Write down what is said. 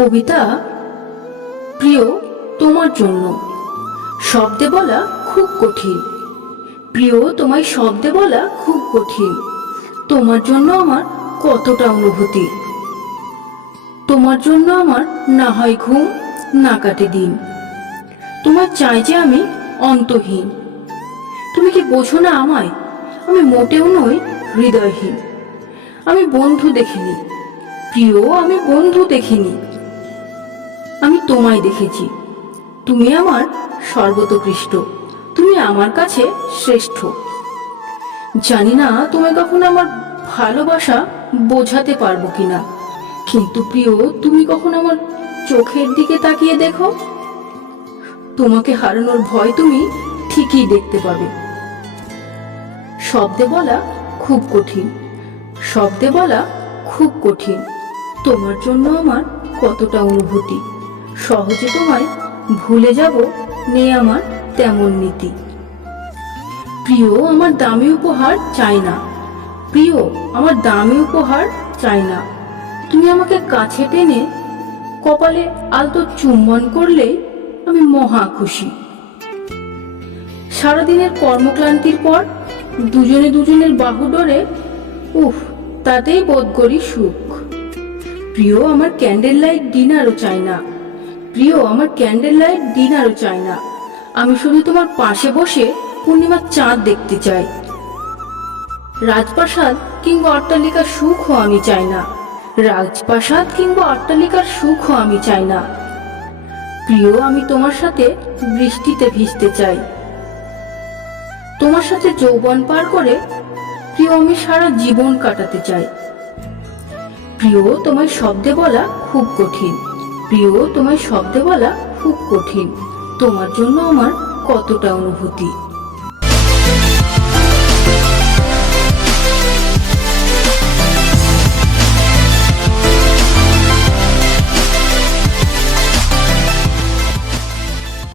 কবিতা প্রিয় তোমার জন্য। শব্দে বলা খুব কঠিন। প্রিয় তোমায় শব্দে বলা খুব কঠিন। তোমার জন্য আমার কতটা অনুভূতি। তোমার জন্য আমার না হয় ঘুম, না কাটে দিন। তোমার চাই যে আমি অন্তহীন। তুমি কি বোঝো না আমায়? আমি মোটেও নই হৃদয়হীন। আমি বন্ধু দেখিনি। প্রিয়, আমি বন্ধু দেখিনি। আমি তোমায় দেখেছি। তুমি আমার সর্বতোকৃষ্ট। তুমি আমার কাছে শ্রেষ্ঠ। জানি না তুমি কখনো আমার ভালোবাসা বোঝাতে পারব কিনা। কিন্তু প্রিয়, তুমি কখন আমার চোখের দিকে তাকিয়ে দেখো? তোমাকে হারানোর ভয় তুমি ঠিকই দেখতে পাবে। শব্দে বলা খুব কঠিন। শব্দে বলা খুব কঠিন। তোমার জন্য আমার কতটা অনুভূতি? সহজে তোমায় ভুলে যাব নেই আমার তেমন নীতি। প্রিয়, আমার দামি উপহার চাই না। প্রিয়, আমার দামি উপহার চাই না। তুমি আমাকে কাছে টেনে কপালে আলতো চুম্বন করলেই আমি মহা খুশি। সারাদিনের কর্মক্লান্তির পর দুজনে দুজনের বাহু ডরে, উফ, তাতেই বোধ করি সুখ। প্রিয়, আমার ক্যান্ডেল লাইট ডিনারও চাই না। প্রিয়, আমার ক্যান্ডেল লাইট ডিনারও চাই না। আমি শুধু তোমার পাশে বসে পূর্ণিমার চাঁদ দেখতে চাই। রাজপ্রাসাদ কিংবা অট্টালিকার সুখও আমি চাই না। রাজপ্রাসাদ কিংবা অট্টালিকার সুখও আমি চাই না। প্রিয়, আমি তোমার সাথে বৃষ্টিতে ভিজতে চাই। তোমার সাথে যৌবন পার করে প্রিয়, আমি সারা জীবন কাটাতে চাই। প্রিয়, তোমায় শব্দে বলা খুব কঠিন। প্রিয় তোমায় শব্দে বলা খুব কঠিন। তোমার জন্য আমার কতটা অনুভূতি?